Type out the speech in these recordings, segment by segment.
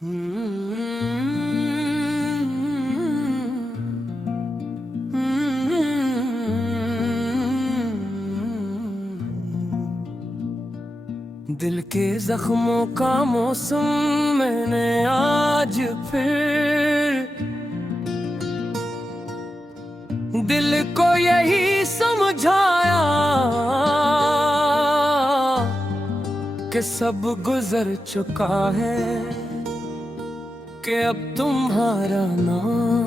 दिल के जख्मों का मौसम मैंने आज फिर दिल को यही समझाया कि सब गुजर चुका है, कि अब तुम्हारा नाम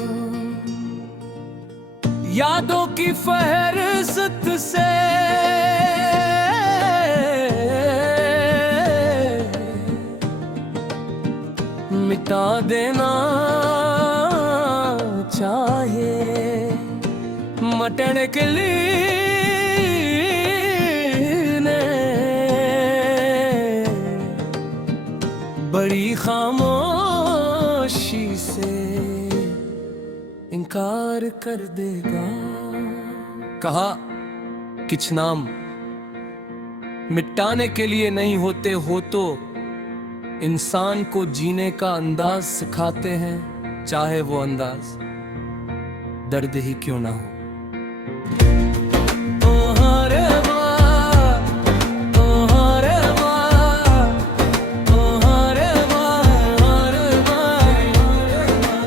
यादों की फहरिस्त से मिटा देना चाहिए। मटन के लिए बड़ी खामोशी से इनकार कर देगा। कहा कुछ नाम मिटाने के लिए नहीं होते, हो तो इंसान को जीने का अंदाज सिखाते हैं, चाहे वो अंदाज दर्द ही क्यों ना हो।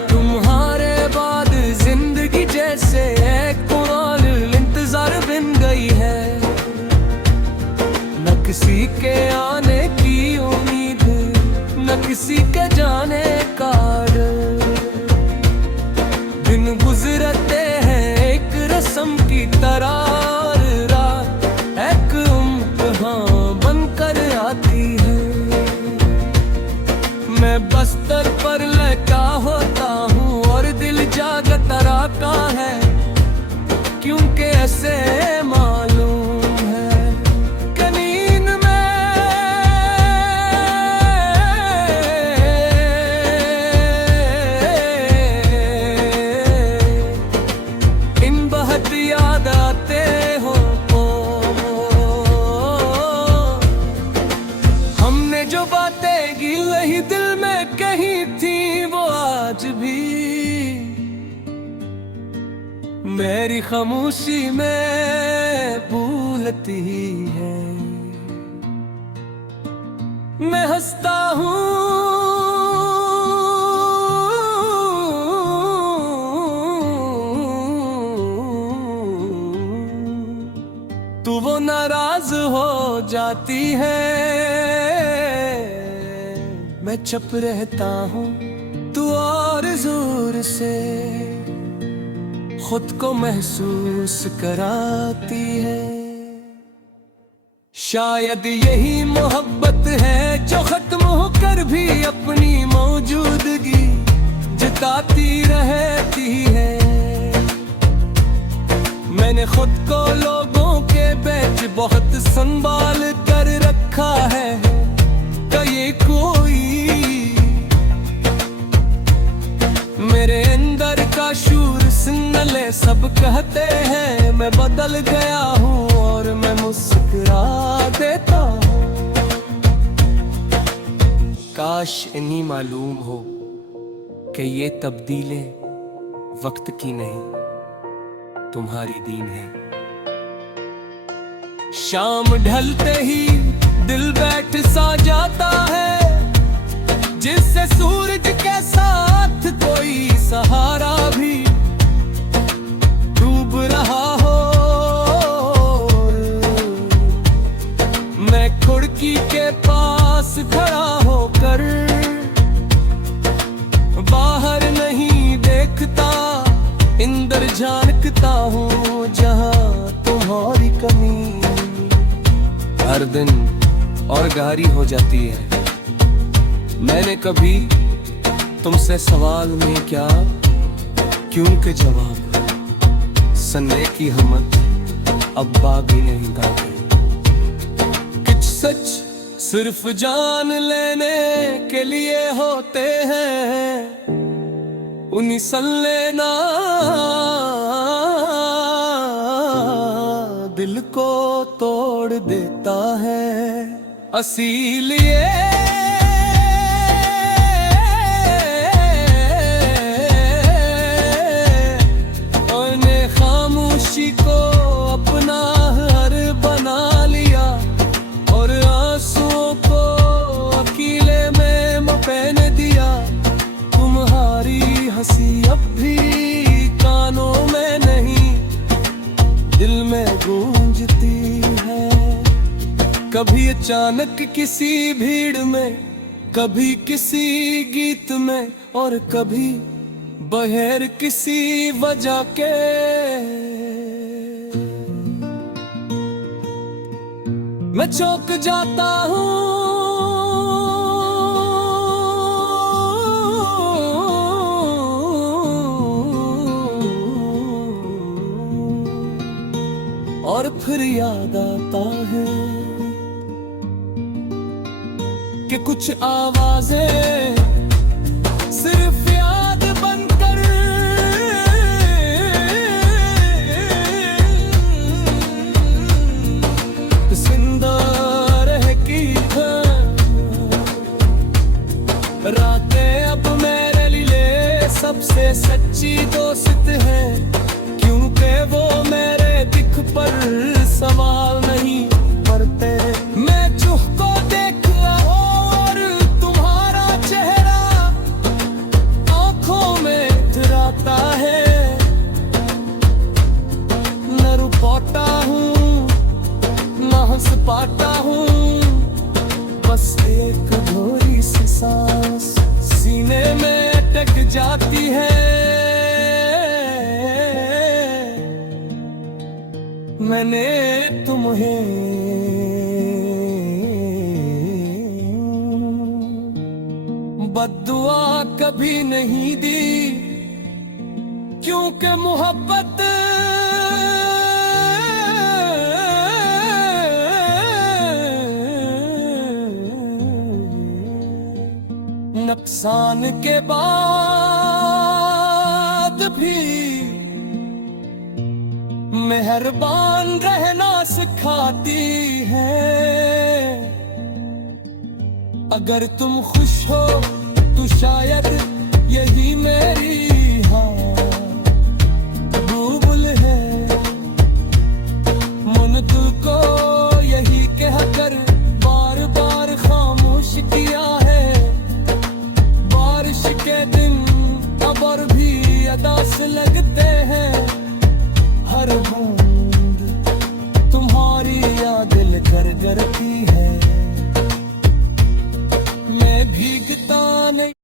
तुम्हारे बाद जिंदगी जैसे एक पुरान इंतजार बिन गई है, न किसी के आने की उम्मीद, न किसी के जाने का डर। दिन गुजरते हैं एक रस्म की तरह, रात एक इम्तिहान बनकर आती है। मैं बस्तर पर लगा होता हूँ और दिल जागता रहता है, क्योंकि ऐसे मालूम है कि नींद में इन बहुत याद आते हो। हमने जो बातें गिले ही दिल में कही थी, वो आज भी मेरी खामोशी में भूलती है। मैं हंसता हूँ तू वो नाराज हो जाती है। मैं चुप रहता हूँ तू और जोर से खुद को महसूस कराती है। शायद यही मोहब्बत है जो खत्म होकर भी अपनी मौजूदगी जताती रहती है। मैंने खुद को लोगों के बीच बहुत संभाल कर रखा है, ये कोई मेरे अंदर का शूर सिंगले सब कहते हैं। मैं बदल गया हूँ और मैं मुस्कुरा देता हूँ। काश इन्हीं मालूम हो कि ये तब्दीलें वक्त की नहीं, तुम्हारी दीन है। शाम ढलते ही दिल बैठ सा जाता है, जिससे सूरज के साथ कोई सहारा भी डूब रहा हो। मैं खिड़की के पास खड़ा होकर बाहर नहीं देखता, अंदर झांकता हूँ जहाँ तुम्हारी कमी हर दिन और गहरी हो जाती है। मैंने कभी तुमसे सवाल में क्या क्यों के जवाब सुनने की हिम्मत अब बाकी नहीं गाते। कुछ सच सिर्फ जान लेने के लिए होते हैं, उन्हीं सन लेना दिल को तोड़ देता है। इसीलिए कभी अचानक किसी भीड़ में, कभी किसी गीत में, और कभी बगैर किसी वजह के। मैं चौंक जाता हूँ और फिर याद आता है कि कुछ आवाजें सिर्फ याद बनकर जिंदा रहती है। रातें अब मेरे लिए सबसे सच्ची दोस्त है, क्योंकि वो मेरे दिख पर सवाल नहीं करते। मैं चूह को देख और तुम्हारा चेहरा आंखों में इतराता है। न रुपाता हूँ न हंस पाता हूँ, बस एक भोरी सी सांस सीने में अटक जाती है। मैंने तुम्हें बद्दुआ कभी नहीं दी, क्योंकि मोहब्बत नुकसान के बाद भी मेहरबान रहना सिखाती है। अगर तुम खुश हो तो शायद यही मेरी कबूल है। मन दिल को यही कहकर बार बार खामोश किया है। बारिश के दिन अब और भी अदा से लगते हैं, हर बूंद तुम्हारी याद दिल कर करती है। मैं भीगता नहीं